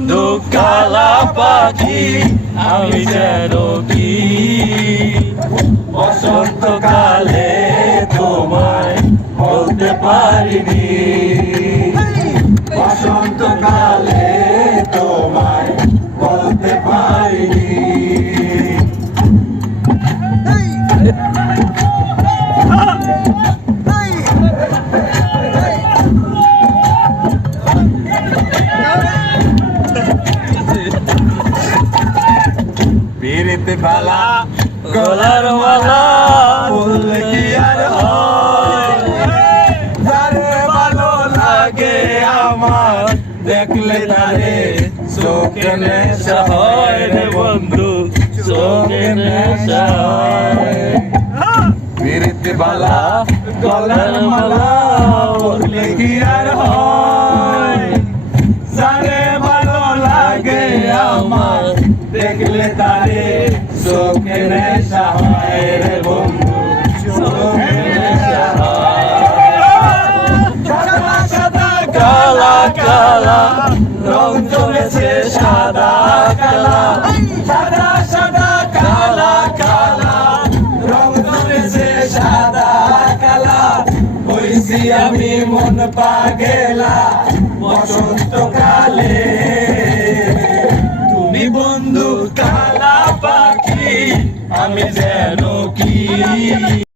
বন্ধু কালা পাখি আমি যেন কি বসন্তকালে তোমায় বলতে পারিনি, বসন্তকালে তোমায় বলতে পারিনি। পিরিতে বালা গলার মালা বললে কি আর হয়, যারে ভালো লাগে আমার দেখলে তারে চোখে নেশা হয় রে বন্ধু, চোখে নেশা হয়। পিরিতে বালা গলার মালা বললে কি আর হয়, যারে ভালো লাগে আমার দেখলে তারে চোখে নেশা হয় রে বন্ধু, চোখে নেশা হয়। সাদা সাদা কালা কালা রং জমেছে সাদা কালা, সাদা সাদা কালা কালা রং জমেছে সাদা কালা। হইছি আমি মন পাগেলা বসন্তকালে, তুমি বন্ধু কালা পাখি আমি যেন কি।